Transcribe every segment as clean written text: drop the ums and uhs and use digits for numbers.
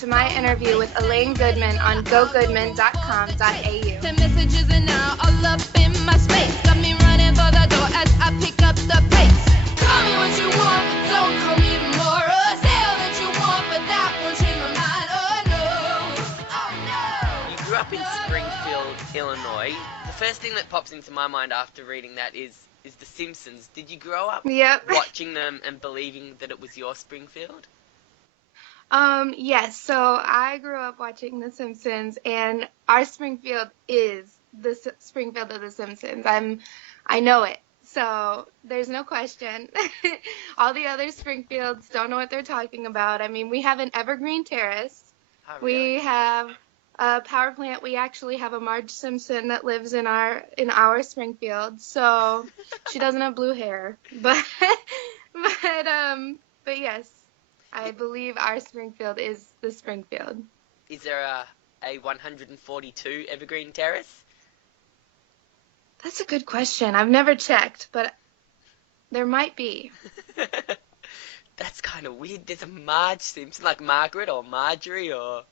to my interview with Elaine Goodman on gogoodman.com.au. 10 messages and now all up in my space. Got me running for the door as I pick up the pace. Call me what you want, don't call me tomorrow. Say all that you want, but that won't change my mind. Oh no. You grew up in Springfield, Illinois. The first thing that pops into my mind after reading that is The Simpsons. Did you grow up watching them and believing that it was your Springfield? Yes, so I grew up watching The Simpsons, and our Springfield is the Springfield of The Simpsons. I know it, so there's no question. All the other Springfields don't know what they're talking about. I mean, we have an Evergreen Terrace. Oh, really? We have a power plant. We actually have a Marge Simpson that lives in our Springfield, so she doesn't have blue hair, but yes. I believe our Springfield is the Springfield. Is there a 142 Evergreen Terrace? That's a good question. I've never checked, but there might be. That's kind of weird. There's a Marge Simpson, like Margaret or Marjorie or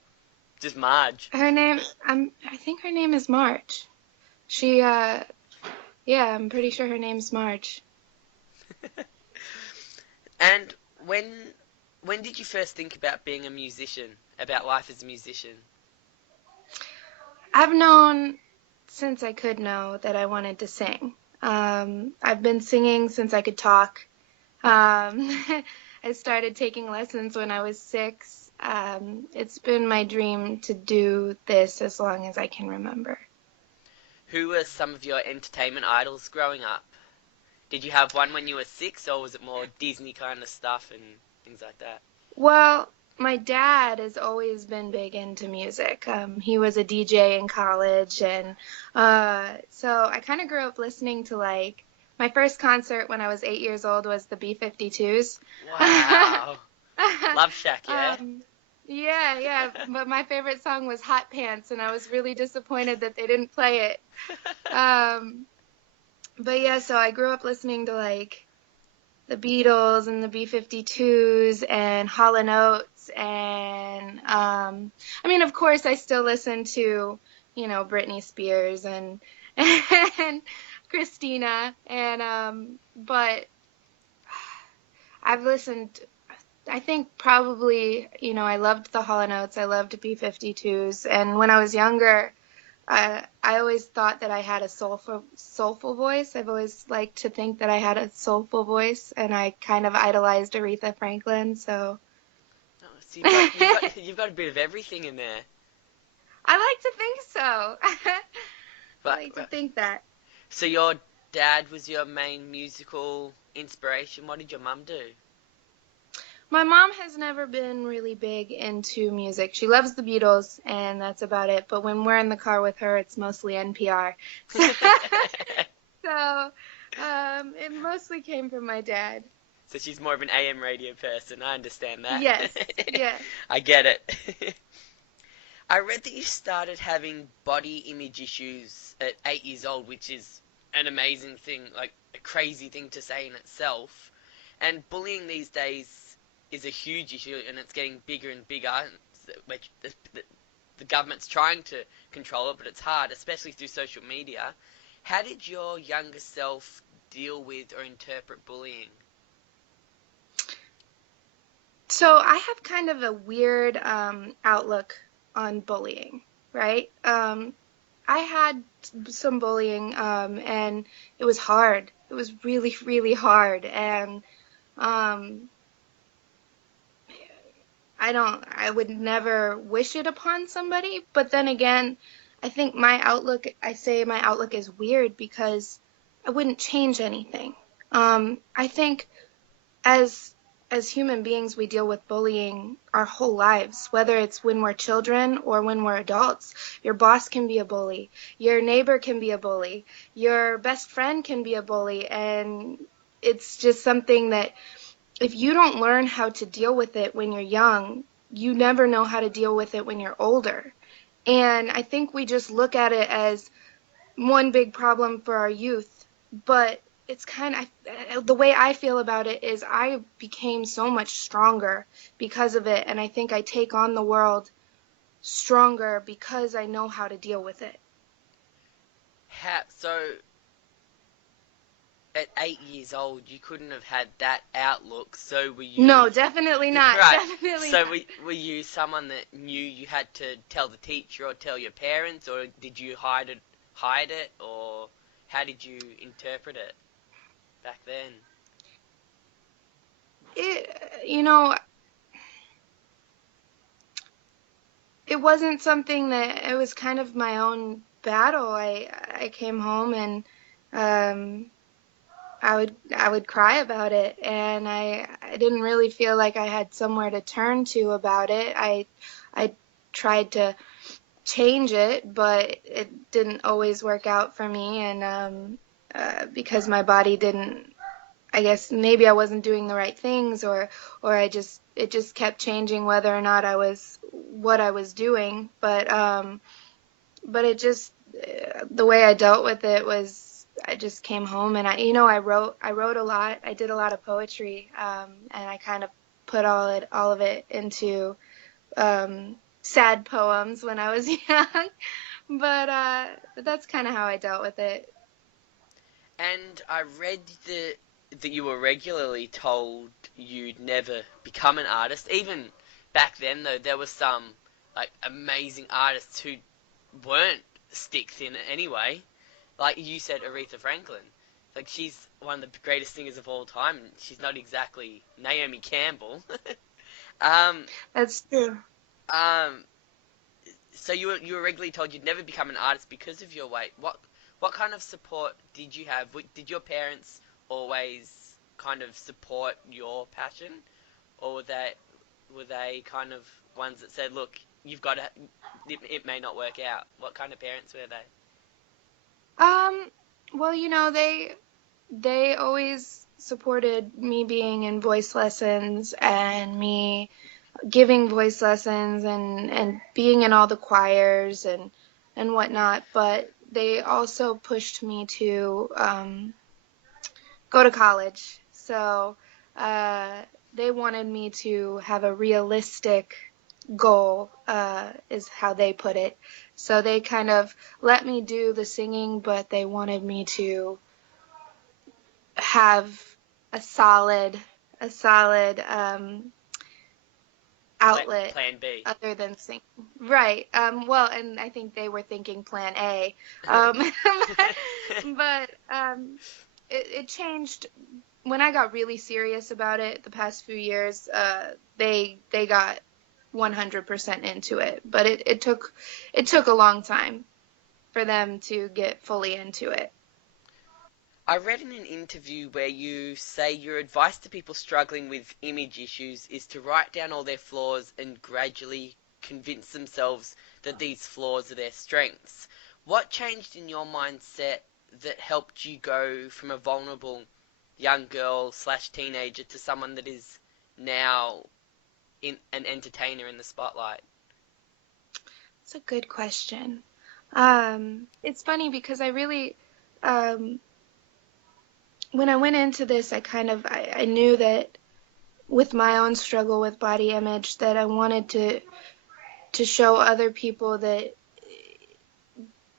just Marge. Her name, I think her name is Marge. I'm pretty sure her name's Marge. And when did you first think about being a musician, about life as a musician? I've known since I could know that I wanted to sing. I've been singing since I could talk. I started taking lessons when I was 6. It's been my dream to do this as long as I can remember. Who were some of your entertainment idols growing up? Did you have one when you were 6, or was it more Disney kind of stuff and things like that? Well, my dad has always been big into music. He was a DJ in college, and so I kind of grew up listening to, like, my first concert when I was 8 years old was the B-52s. Wow. Love Shack, yeah? Yeah, but my favorite song was Hot Pants, and I was really disappointed that they didn't play it. But yeah, so I grew up listening to, like, the Beatles and the B-52s and Hall & Oates, and I mean, of course, I still listen to, Britney Spears and Christina, and but I've listened. I think probably, I loved the Hall & Oates. I loved B-52s, and when I was younger, I always thought that I had a soulful voice. I've always liked to think that I had a soulful voice, and I kind of idolized Aretha Franklin, so... Oh, so you've got a bit of everything in there. I like to think so. I like to think that. So your dad was your main musical inspiration. What did your mum do? My mom has never been really big into music. She loves the Beatles, and that's about it. But when we're in the car with her, it's mostly NPR. So it mostly came from my dad. So she's more of an AM radio person. I understand that. Yes, yeah. I get it. I read that you started having body image issues at 8 years old, which is an amazing thing, like a crazy thing to say in itself. And bullying these days is a huge issue, and it's getting bigger and bigger. Which the government's trying to control it, but it's hard, especially through social media. How did your younger self deal with or interpret bullying? So I have kind of a weird outlook on bullying, right? I had some bullying, and it was hard. It was really, really hard, and I would never wish it upon somebody, but then again, I think my outlook is weird because I wouldn't change anything. I think as human beings, we deal with bullying our whole lives, whether it's when we're children or when we're adults. Your boss can be a bully. Your neighbor can be a bully. Your best friend can be a bully, and it's just something that if you don't learn how to deal with it when you're young, you never know how to deal with it when you're older. And I think we just look at it as one big problem for our youth, but it's kind of the way I feel about it is I became so much stronger because of it, and I think I take on the world stronger because I know how to deal with it. So at 8 years old, you couldn't have had that outlook. So were you No, definitely not. right? Definitely So not. were you someone that knew you had to tell the teacher or tell your parents, or did you hide it, or how did you interpret it back then? You know, it wasn't something that it was kind of my own battle. I came home and um I would cry about it, and I didn't really feel like I had somewhere to turn to about it. I tried to change it, but it didn't always work out for me, and because my body didn't, I guess maybe I wasn't doing the right things, or it just kept changing whether or not I was what I was doing. But it just the way I dealt with it was I just came home and I wrote a lot. I did a lot of poetry, and I kind of put all of it into sad poems when I was young. But that's kind of how I dealt with it. And I read that you were regularly told you'd never become an artist. Even back then, though, there were some like amazing artists who weren't stick thin anyway. Like you said, Aretha Franklin. Like she's one of the greatest singers of all time. And she's not exactly Naomi Campbell. um, That's true. um. So you were regularly told you'd never become an artist because of your weight. What kind of support did you have? Did your parents always kind of support your passion, or were they kind of ones that said, "Look, you've got to, it may not work out"? What kind of parents were they? Um, well, they always supported me being in voice lessons and me giving voice lessons and being in all the choirs and whatnot, but they also pushed me to go to college. So uh, they wanted me to have a realistic goal, is how they put it. So they kind of let me do the singing, but they wanted me to have a solid, a solid outlet Plan B. other than singing. Right. Well, and I think they were thinking Plan A. Um, but it changed when I got really serious about it the past few years. They got 100% into it, but it took a long time for them to get fully into it. I read in an interview where you say your advice to people struggling with image issues is to write down all their flaws and gradually convince themselves that these flaws are their strengths. What changed in your mindset that helped you go from a vulnerable young girl slash teenager to someone that is now in an entertainer in the spotlight? It's a good question. It's funny because um, when I went into this, I knew that with my own struggle with body image that I wanted to show other people that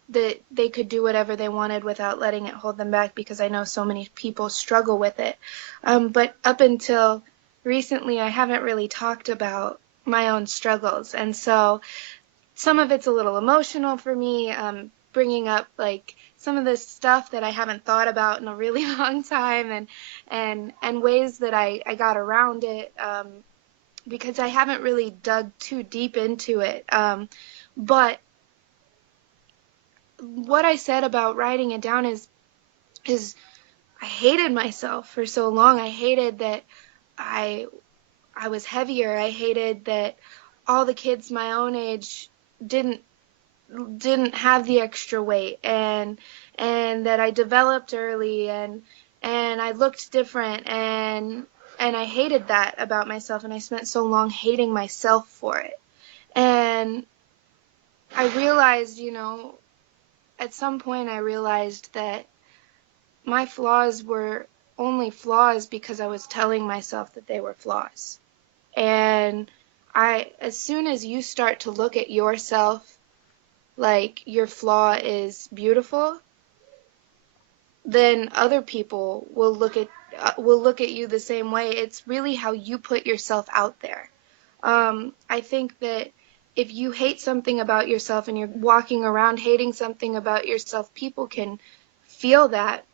they could do whatever they wanted without letting it hold them back, because I know so many people struggle with it. But up until recently, I haven't really talked about my own struggles, and so some of it's a little emotional for me, bringing up like some of this stuff that I haven't thought about in a really long time, and ways that I got around it, because I haven't really dug too deep into it. But what I said about writing it down is I hated myself for so long. I hated that I I was heavier. I hated that all the kids my own age didn't didn't have the extra weight, and that I developed early, and I looked different, and I hated that about myself, and I spent so long hating myself for it. And I realized, at some point I realized that my flaws were only flaws because I was telling myself that they were flaws. And as soon as you start to look at yourself like your flaw is beautiful, then other people will look at you the same way. It's really how you put yourself out there. I think that if you hate something about yourself and you're walking around hating something about yourself, people can feel that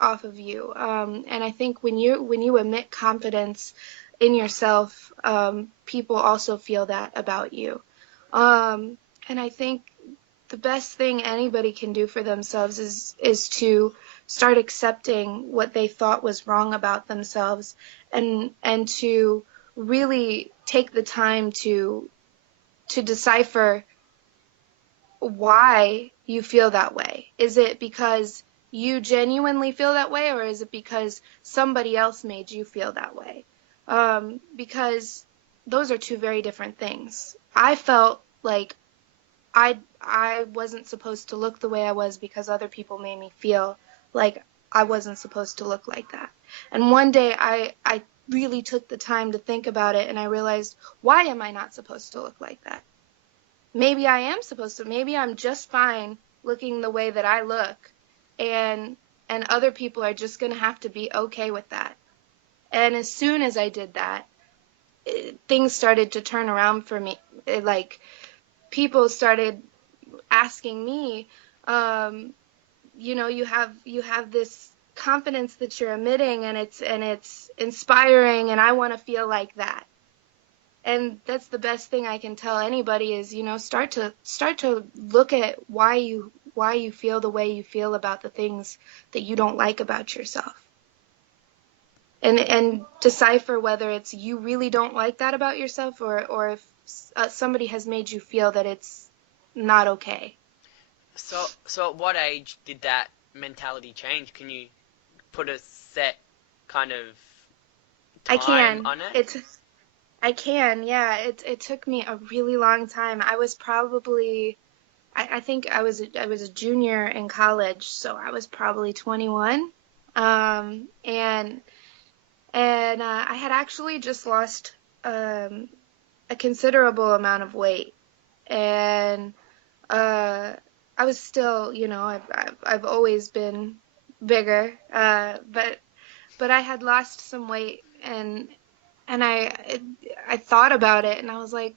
off of you. And I think when you emit confidence in yourself, people also feel that about you. And I think the best thing anybody can do for themselves is to start accepting what they thought was wrong about themselves, and to really take the time to decipher why you feel that way. Is it because you genuinely feel that way, or is it because somebody else made you feel that way? Because those are two very different things. I felt like I wasn't supposed to look the way I was because other people made me feel like I wasn't supposed to look like that. And one day I really took the time to think about it, and I realized, why am I not supposed to look like that? Maybe I am supposed to. Maybe I'm just fine looking the way that I look, and and other people are just going to have to be okay with that. And as soon as I did that, things started to turn around for me. Like, people started asking me, um, you have this confidence that you're emitting, and it's inspiring, and I want to feel like that. And that's the best thing I can tell anybody is, start to look at why you feel the way you feel about the things that you don't like about yourself. And decipher whether it's you really don't like that about yourself, or if somebody has made you feel that it's not okay. So at what age did that mentality change? Can you put a set kind of I time can. on it? I can, yeah. It took me a really long time. I was probably, I think I was a junior in college, so I was probably 21. And I had actually just lost um, a considerable amount of weight, and uh, I was still, I've always been bigger, but I had lost some weight, and I thought about it, and I was like,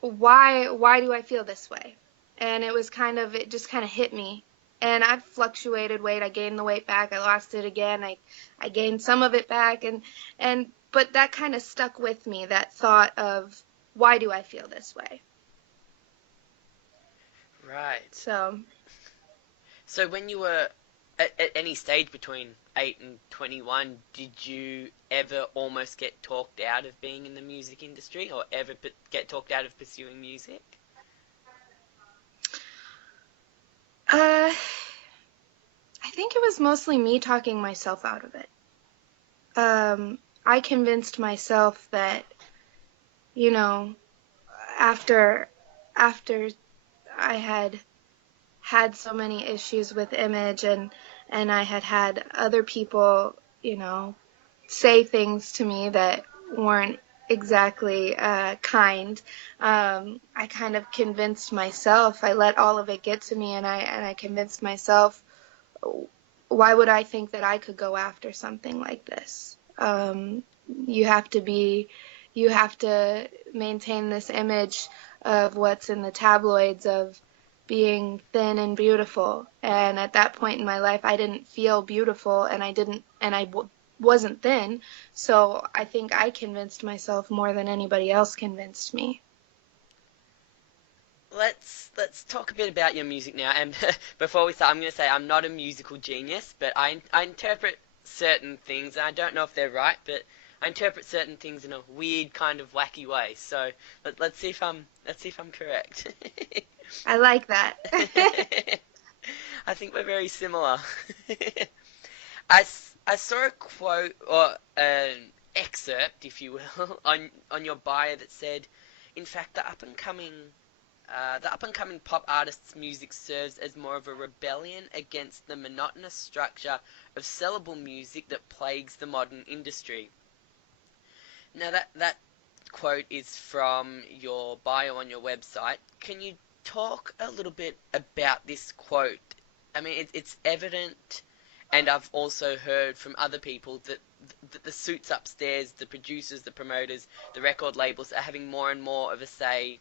why do I feel this way? And it just kind of hit me. And I've fluctuated weight. I gained the weight back. I lost it again. I gained some of it back, but that kind of stuck with me, that thought of, why do I feel this way? Right. So, So when you were at any stage between 8 and 21, did you ever almost get talked out of being in the music industry, or ever get talked out of pursuing music? uh, I think it was mostly me talking myself out of it. I convinced myself that, you know, after after I had so many issues with image, and I had other people, say things to me that weren't exactly kind. I kind of convinced myself. I let all of it get to me, and I convinced myself, why would I think that I could go after something like this? You have to be, you have to maintain this image of what's in the tabloids of being thin and beautiful. And at that point in my life, I didn't feel beautiful, and I wasn't thin. So I think I convinced myself more than anybody else convinced me. Let's talk a bit about your music now. And before we start, I'm going to say I'm not a musical genius, but I interpret certain things, and I don't know if they're right, but I interpret certain things in a weird kind of wacky way. So let's see if I'm correct. I like that. I think we're very similar. I saw a quote, or an excerpt, if you will, on your bio that said, in fact, the up and coming The up-and-coming pop artist's music serves as more of a rebellion against the monotonous structure of sellable music that plagues the modern industry. Now that quote is from your bio on your website. Can you talk a little bit about this quote? I mean, it's evident, and I've also heard from other people that the suits upstairs, the producers, the promoters, the record labels are having more and more of a say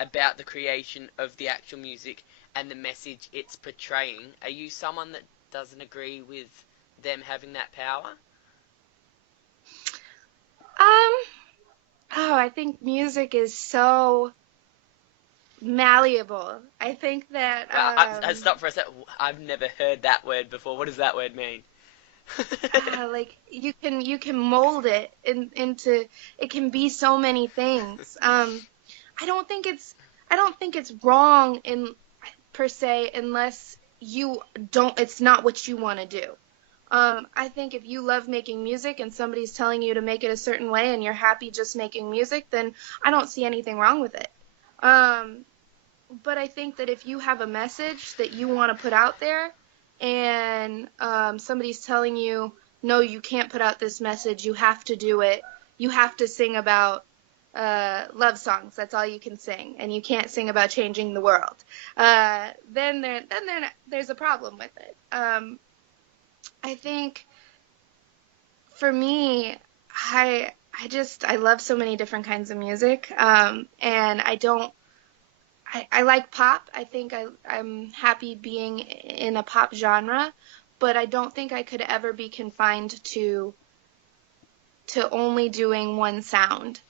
about the creation of the actual music and the message it's portraying. Are you someone that doesn't agree with them having that power? Um, oh, I think music is so malleable. I think that Well, I stop for a sec. I've never heard that word before. What does that word mean? like you can mold it into it can be so many things. I don't think it's I don't think it's wrong in per se unless you don't it's not what you want to do. I think if you love making music and somebody's telling you to make it a certain way and you're happy just making music, then I don't see anything wrong with it. Um, but I think that if you have a message that you want to put out there and somebody's telling you, no, you can't put out this message, you have to do it, you have to sing about love songs, that's all you can sing, and you can't sing about changing the world, there's a problem with it. I think for me, I love so many different kinds of music, and I like pop. I think I'm happy being in a pop genre, but I don't think I could ever be confined to only doing one sound.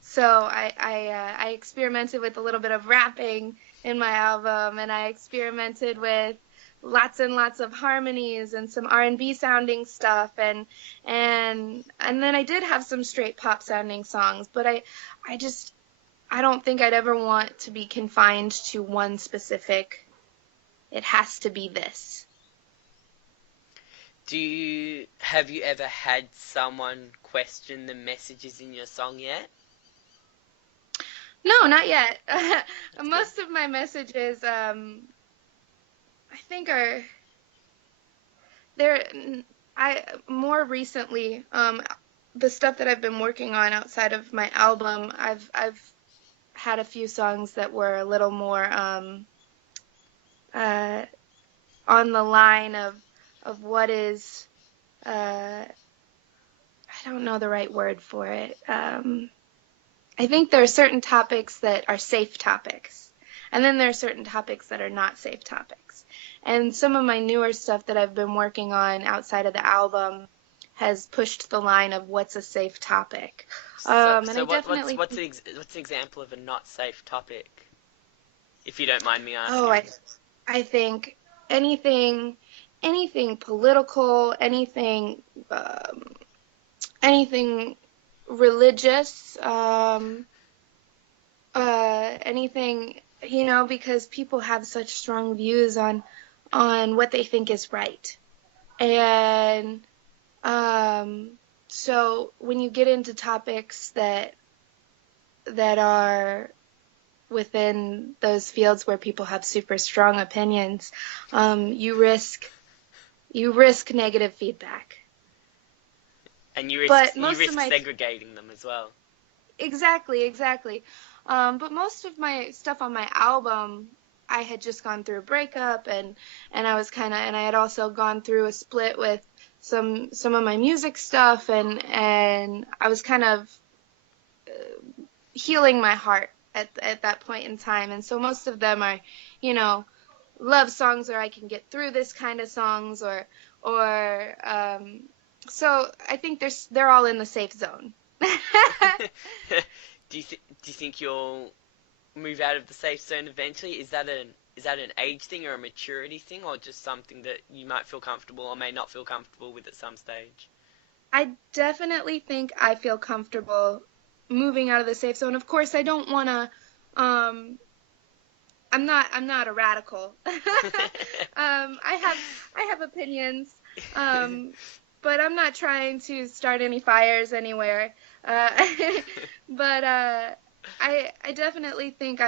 So I experimented with a little bit of rapping in my album, and I experimented with lots and lots of harmonies and some R&B sounding stuff, and then I did have some straight pop sounding songs, but I just I don't think I'd ever want to be confined to one specific, it has to be this. Have you ever had someone question the messages in your song yet? No, not yet. That's good. Most of my messages, I think are they're I more recently, the stuff that I've been working on outside of my album, I've had a few songs that were a little more uh, on the line of what is I don't know the right word for it. I think there are certain topics that are safe topics, and then there are certain topics that are not safe topics. And some of my newer stuff that I've been working on outside of the album has pushed the line of what's a safe topic. And So I definitely think, what's the example of a not safe topic, if you don't mind me oh, asking? I think anything, anything political, um, anything religious, anything, because people have such strong views on what they think is right. And um, so when you get into topics that are within those fields where people have super strong opinions, you risk negative feedback. And But you most of risk my segregating them as well. exactly. But most of my stuff on my album, I had just gone through a breakup, and I had also gone through a split with some of my music stuff, and I was kind of healing my heart at that point in time. And so most of them are, you know, love songs, or I can get through this kind of songs, or so I think they're all in the safe zone. Do you think you'll move out of the safe zone eventually? Is that an age thing or a maturity thing, or just something that you might feel comfortable or may not feel comfortable with at some stage? I definitely think I feel comfortable moving out of the safe zone. Of course, I don't want to. Um, I'm not a radical. I have opinions, um, but I'm not trying to start any fires anywhere. Uh, but I definitely think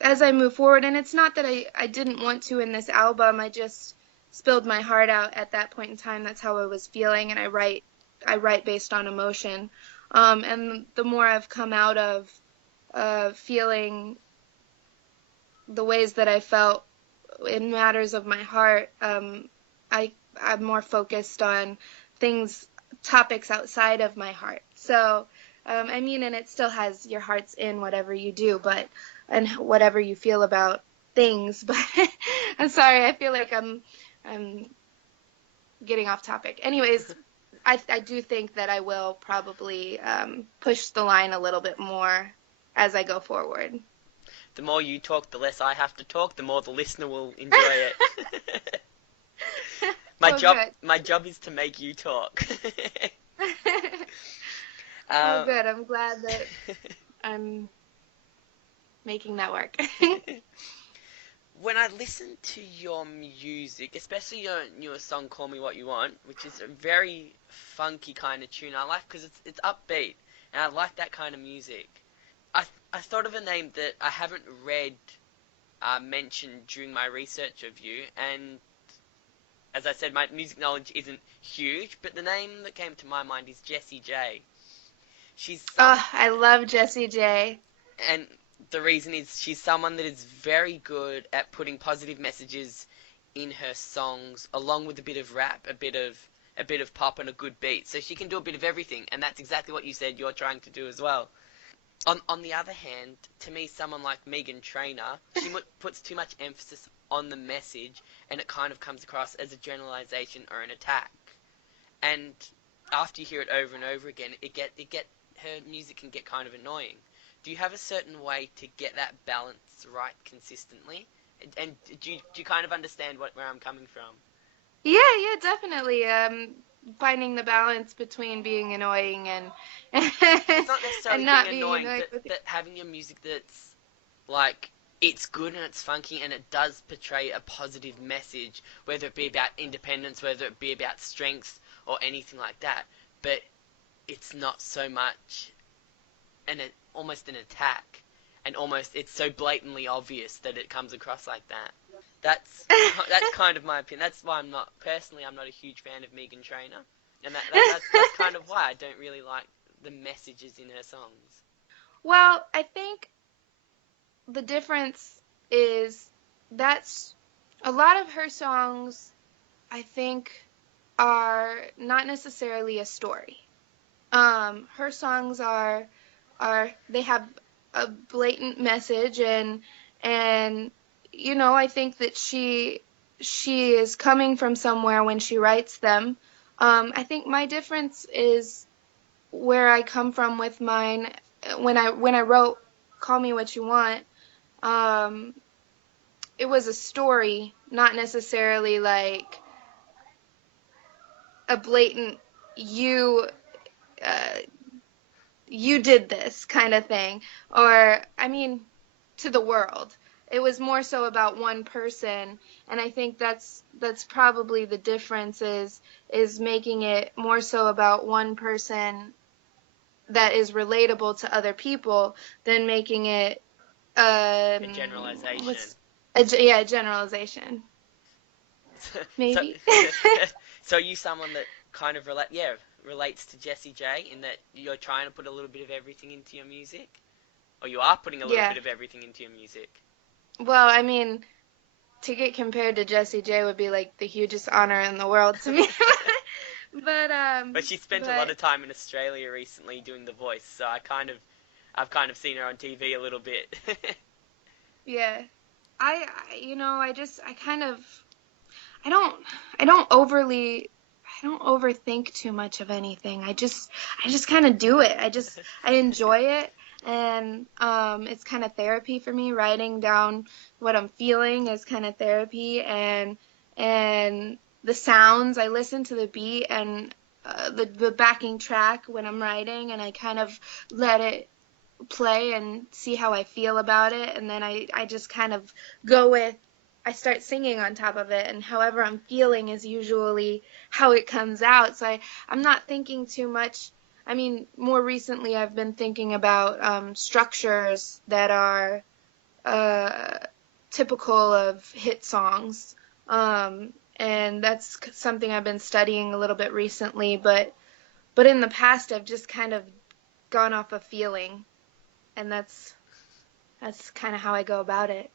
as I move forward, and it's not that I didn't want to in this album. I just spilled my heart out at that point in time. That's how I was feeling, and I write based on emotion. And the more I've come out of feeling the ways that I felt in matters of my heart, I'm more focused on things, topics outside of my heart. So, I mean, and it still has your heart's in whatever you do, but and whatever you feel about things. But I'm sorry, I feel like I'm getting off topic. Anyways, I do think that I will probably push the line a little bit more as I go forward. The more you talk, the less I have to talk, the more the listener will enjoy it. my Oh, job good. my job is to make you talk. Oh, um, good. I'm glad that I'm making that work. when I listen to your music, especially your newer song "Call Me What You Want," which is a very funky kind of tune, I like because it's upbeat, and I like that kind of music. I thought of a name that I haven't read mentioned during my research of you, and as I said, my music knowledge isn't huge, but the name that came to my mind is Jessie J. She's some, Oh, I love Jessie J. and the reason is she's someone that is very good at putting positive messages in her songs, along with a bit of rap, a bit of pop, and a good beat. So she can do a bit of everything, and that's exactly what you said you're trying to do as well. On the other hand, to me, someone like Megan Trainor, she puts too much emphasis on the message, and it kind of comes across as a generalization or an attack. And after you hear it over and over again, her music can get kind of annoying. Do you have a certain way to get that balance right consistently? And do you kind of understand where I'm coming from? Yeah, yeah, definitely. Finding the balance between being annoying and It's not necessarily and being not being annoying, annoyed but with it. having your music that's like it's good and it's funky and it does portray a positive message, whether it be about independence, whether it be about strength or anything like that. But it's not so much almost an attack, and almost it's so blatantly obvious that it comes across like that. That's kind of my opinion. That's why I'm not a huge fan of Megan Trainor, and that's kind of why I don't really like the messages in her songs. Well, I think the difference is that's a lot of her songs, I think, are not necessarily a story. Her songs are they have a blatant message, and I think that she is coming from somewhere when she writes them. I think my difference is where I come from with mine. When I wrote "Call Me What You Want," um, it was a story, not necessarily like a blatant you uh, you did this kind of thing, or I mean, to the world. It was more so about one person, and I think that's probably the difference is making it more so about one person that is relatable to other people than making it A generalization. what's yeah, a generalization. so, Maybe. so are you someone that kind of relates to Jessie J in that you're trying to put a little bit of everything into your music, or you are putting a little Yeah. bit of everything into your music? Well, I mean, to get compared to Jessie J would be like the hugest honor in the world to me. But But she spent a lot but of time in Australia recently doing The Voice, so I've kind of seen her on TV a little bit. yeah. I kind of I don't I don't overly I don't overthink too much of anything. I just kind of do it. I enjoy it, and it's kind of therapy for me. Writing down what I'm feeling is kind of therapy, and the sounds, I listen to the beat and the backing track when I'm writing, and I kind of let it play and see how I feel about it, and then I just kind of go with I start singing on top of it, and however I'm feeling is usually how it comes out. So I'm not thinking too much. I mean, more recently I've been thinking about structures that are uh, typical of hit songs. And that's something I've been studying a little bit recently, but in the past I've just kind of gone off a feeling, and that's kind of how I go about it.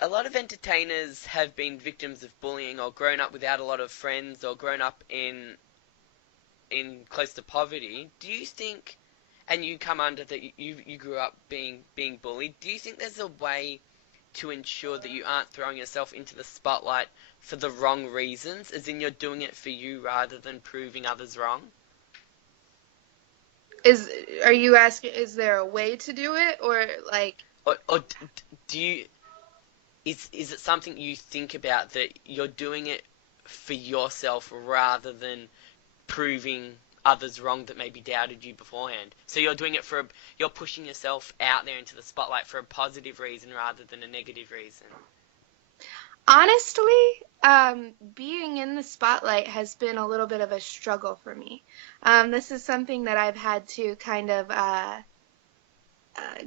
A lot of entertainers have been victims of bullying or grown up without a lot of friends or grown up in close to poverty. Do you think, and you come under that you grew up being bullied, do you think there's a way to ensure that you aren't throwing yourself into the spotlight for the wrong reasons, as in you're doing it for you rather than proving others wrong? Is are you asking, is there a way to do it, or like, Or do you, is it something you think about that you're doing it for yourself rather than proving others wrong that maybe doubted you beforehand? So you're doing it you're pushing yourself out there into the spotlight for a positive reason rather than a negative reason. honestly, being in the spotlight has been a little bit of a struggle for me. This is something that I've had to kind of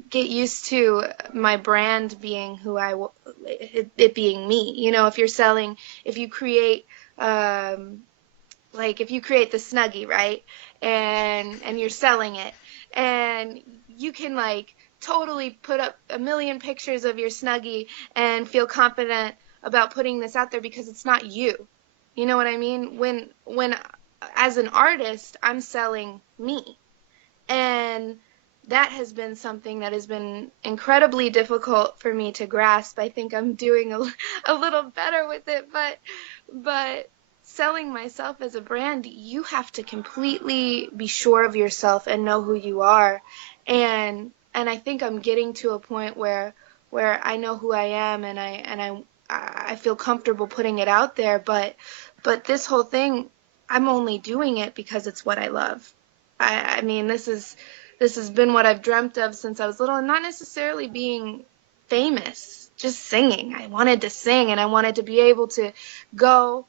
get used to, my brand being it being me. You know, if you're selling, if you create, um, like if you create the Snuggie, right? And you're selling it, and you can like totally put up a million pictures of your Snuggie and feel confident about putting this out there because it's not you. You know what I mean? When as an artist, I'm selling me. And that has been something that has been incredibly difficult for me to grasp. I think I'm doing a little better with it, but selling myself as a brand, you have to completely be sure of yourself and know who you are. And I think I'm getting to a point where I know who I am, and I feel comfortable putting it out there, but this whole thing, I'm only doing it because it's what I love. I mean, this has been what I've dreamt of since I was little, and not necessarily being famous, just singing. I wanted to sing, and I wanted to be able to go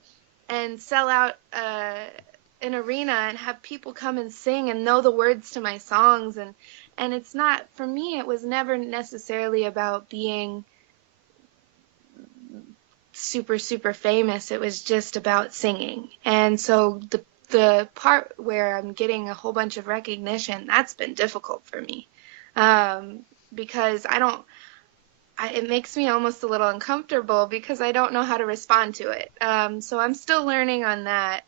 and sell out an arena and have people come and sing and know the words to my songs. And it's not, for me, it was never necessarily about being super famous. It was just about singing. And so the part where I'm getting a whole bunch of recognition, that's been difficult for me. Because it makes me almost a little uncomfortable because I don't know how to respond to it. So I'm still learning on that.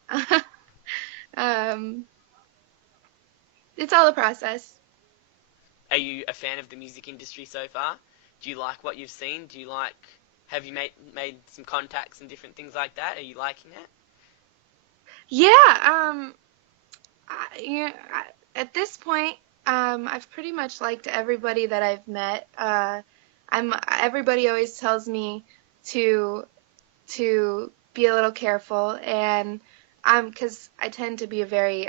um, it's all a process. Are you a fan of the music industry so far? Do you like what you've seen? Have you made some contacts and different things like that? Are you liking it? Yeah, at this point, I've pretty much liked everybody that I've met. Everybody always tells me to be a little careful, and because I tend to be a very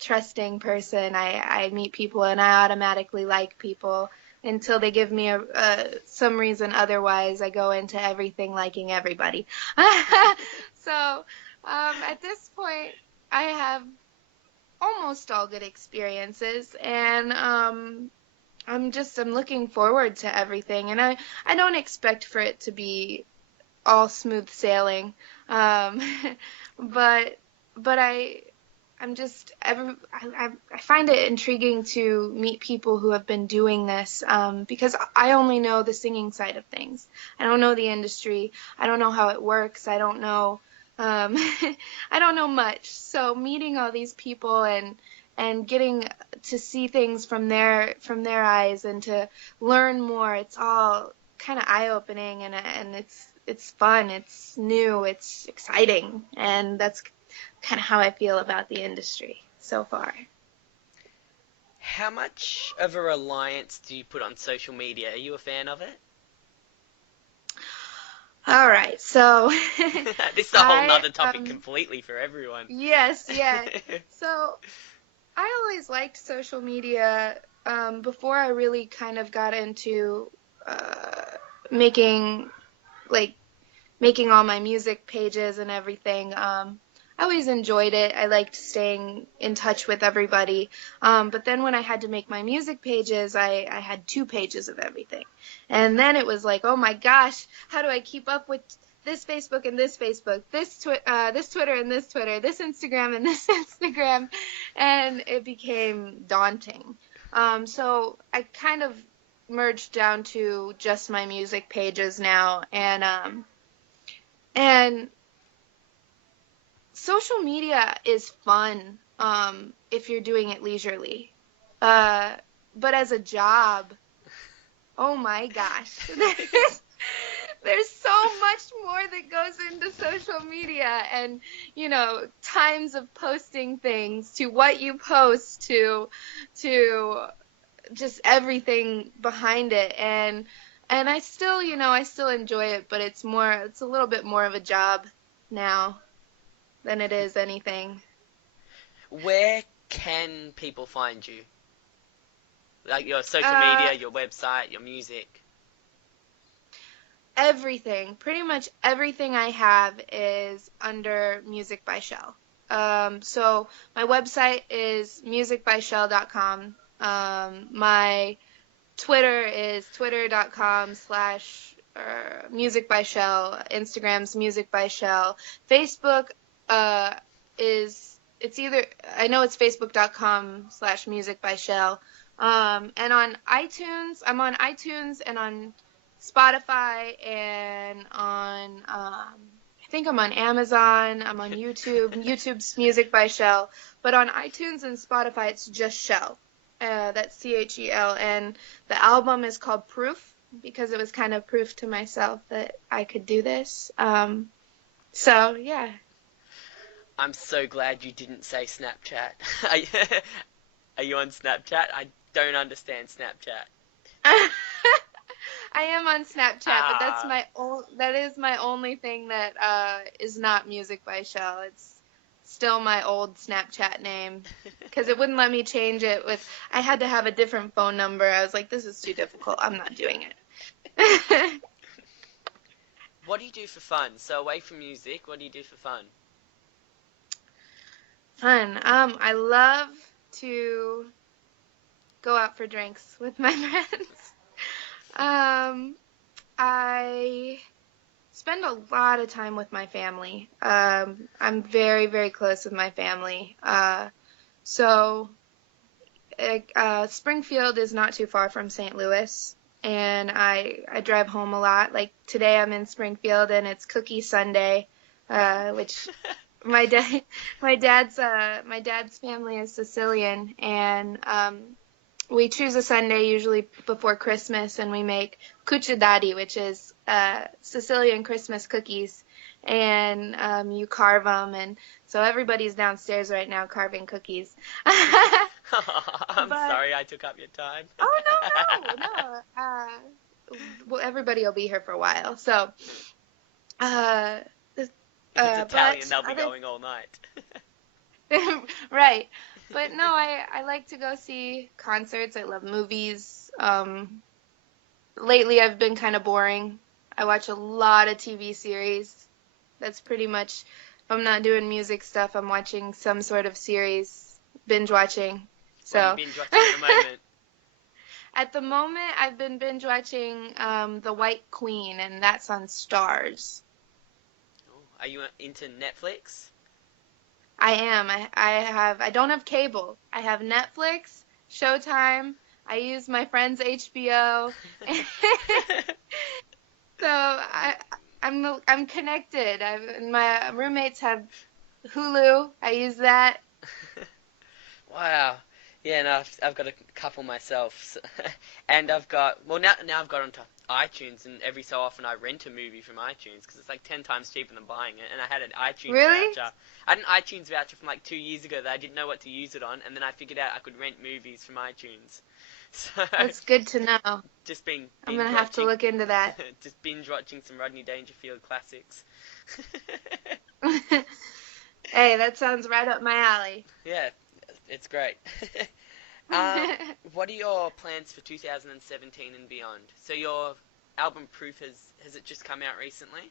trusting person. I meet people and I automatically like people until they give me some reason otherwise. I go into everything liking everybody. So at this point, I have almost all good experiences, and I'm looking forward to everything, and I don't expect for it to be all smooth sailing. Um, but but I'm just I find it intriguing to meet people who have been doing this, because I only know the singing side of things. I don't know the industry. I don't know how it works. I don't know um, I don't know much. So meeting all these people and getting to see things from their eyes and to learn more, it's all kind of eye-opening, and it's fun, it's new, it's exciting, and that's kind of how I feel about the industry so far. How much of a reliance do you put on social media? Are you a fan of it? All right, so This is a whole I nother topic completely for everyone. yes, yeah. So I always liked social media before I really kind of got into uh, making like making all my music pages and everything. I always enjoyed it. I liked staying in touch with everybody. But then when I had to make my music pages, I had 2 pages of everything. And then it was like, oh my gosh, how do I keep up with this Facebook and this Facebook, this Twitter and this Twitter, this Instagram and this Instagram? And it became daunting. So I kind of merged down to just my music pages now, and social media is fun if you're doing it leisurely. Uh, but as a job, oh my gosh, there's so much more that goes into social media, and times of posting things, to what you post, to just everything behind it, and I still enjoy it, but it's a little bit more of a job now than it is anything. Where can people find you? Like your social Uh, media, your website, your music. Everything, pretty much everything I have is under Music by Chel. So my website is musicbychel.com. My Twitter is twitter.com/Music by Chel. Instagram's Music by Chel. Facebook uh, it's either, I know it's facebook.com/Music by Chel. And on iTunes, I'm on iTunes and on Spotify and I think I'm on Amazon. I'm on YouTube. YouTube's Music by Chel. But on iTunes and Spotify, it's just Chel. That's Chel. And the album is called Proof because it was kind of proof to myself that I could do this. So, yeah. I'm so glad you didn't say Snapchat. Are you, are you on Snapchat? I don't understand Snapchat. I am on Snapchat, but Ah. that is my only thing that is not Music by Chel. It's still my old Snapchat name because it wouldn't let me change it I had to have a different phone number. I was like, this is too difficult. I'm not doing it. What do you do for fun? So away from music, what do you do for fun? Fun. I love to go out for drinks with my friends. Um, I spend a lot of time with my family. I'm very, very close with my family. So Springfield is not too far from St. Louis, and I drive home a lot. Like today, I'm in Springfield, and it's Cookie Sunday, which my dad, my dad's family is Sicilian, and we choose a Sunday usually before Christmas, and we make cucciadati, which is Sicilian Christmas cookies, and you carve them, and so everybody's downstairs right now carving cookies. I'm But sorry I took up your time. oh, no, no, no. Well, everybody will be here for a while, so uh, If it's Italian, but they'll be other going all night. right. But no, I like to go see concerts. I love movies. Lately I've been kind of boring. I watch a lot of TV series. That's pretty much, if I'm not doing music stuff, I'm watching some sort of series, binge watching. What are you So binge watching at the moment? at the moment, I've been binge watching The White Queen, and that's on Stars. Oh, are you into Netflix? I am. I don't have cable. I have Netflix, Showtime. I use my friend's HBO. So I'm connected. My roommates have Hulu. I use that. Wow. Yeah, no, I've got a couple myself, and I've got now I've got onto iTunes, and every so often I rent a movie from iTunes because it's like 10 times cheaper than buying it. And I had an iTunes Really? voucher. I had an iTunes voucher from like 2 years ago that I didn't know what to use it on, and then I figured out I could rent movies from iTunes. So That's good to know. just been I'm binge gonna have to watching, look into that. just binge watching some Rodney Dangerfield classics. Hey, that sounds right up my alley. Yeah, it's great. Um, what are your plans for 2017 and beyond? So your album Proof has it just come out recently?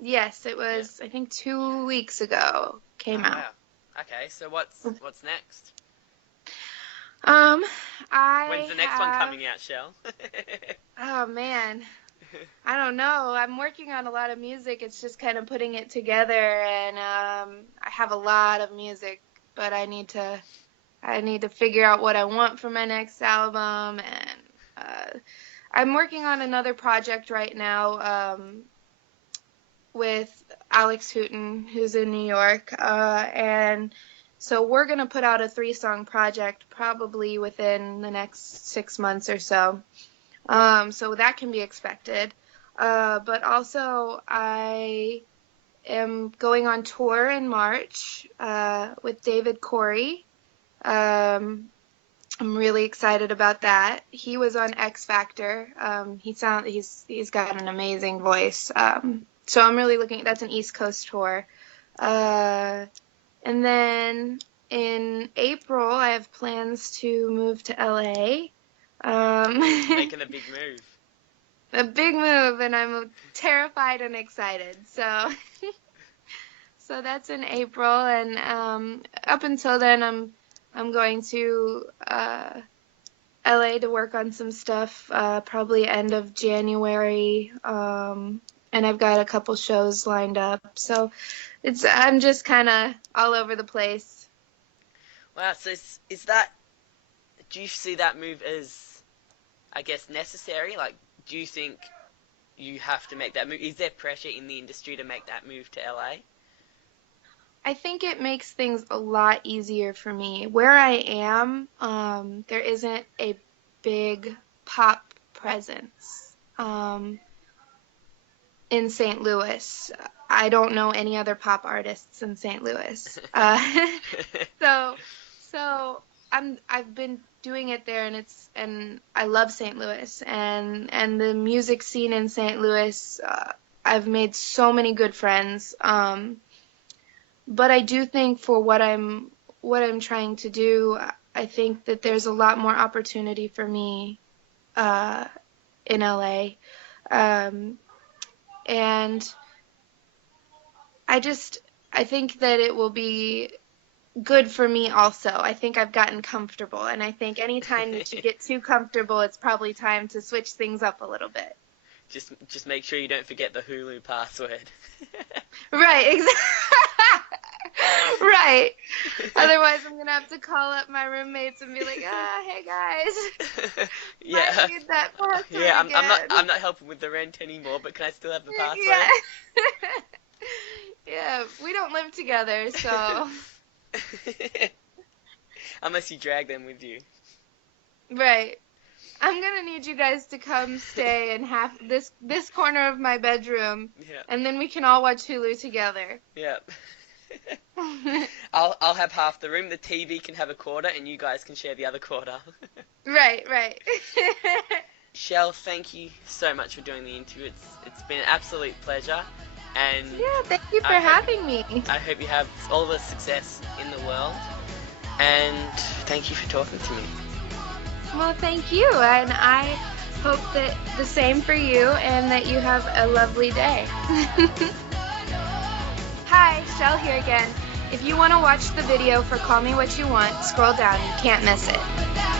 Yes, it Yeah. was, I think 2 weeks ago came Oh out. wow. Okay, so what's next? Um, When's I the next one have, coming out, Shell? oh man, I don't know. I'm working on a lot of music. It's just kind of putting it together, and I have a lot of music, but I need to figure out what I want for my next album, and I'm working on another project right now with Alex Hooten, who's in New York, and so we're gonna put out a 3-song project probably within the next 6 months or so. So that can be expected. But also, I am going on tour in March with David Corey. Um, I'm really excited about that. He was on X Factor. He's got an amazing voice. So I'm really looking. That's an East Coast tour. Uh, and then in April, I have plans to move to LA. Um, Making a big move. a big move, and I'm terrified and excited. So that's in April, and up until then, I'm going to LA to work on some stuff, probably end of January. And I've got a couple shows lined up. So I'm just kind of all over the place. Wow, so is that, do you see that move as, I guess, necessary? Like, do you think you have to make that move? Is there pressure in the industry to make that move to LA? I think it makes things a lot easier for me. Where I am, there isn't a big pop presence. In St. Louis. I don't know any other pop artists in St. Louis. So so I've been doing it there, and I love St. Louis, and the music scene in St. Louis. I've made so many good friends. But I do think for what I'm trying to do, I think that there's a lot more opportunity for me uh, in LA. Um, and I think that it will be good for me also. I think I've gotten comfortable, and I think anytime that you get too comfortable, it's probably time to switch things up a little bit. Just make sure you don't forget the Hulu password. Right, exactly. Right. Otherwise, I'm gonna have to call up my roommates and be like, hey guys, Yeah. might need that password Yeah, I'm again. not helping with the rent anymore, but can I still have the Yeah. password? Yeah, we don't live together, so Unless you drag them with you. right. I'm gonna need you guys to come stay in half this corner of my bedroom, Yeah. and then we can all watch Hulu together. Yeah. I'll have half the room. The TV can have a quarter, and you guys can share the other quarter. Right, right. Shell, thank you so much for doing the interview. It's been an absolute pleasure, and Yeah, thank you for I hope having me. I hope you have all the success in the world. And thank you for talking to me. Well, thank you, and I hope that the same for you, and that you have a lovely day. Hi, Chel here again. If you want to watch the video for Call Me What You Want, scroll down. You can't miss it.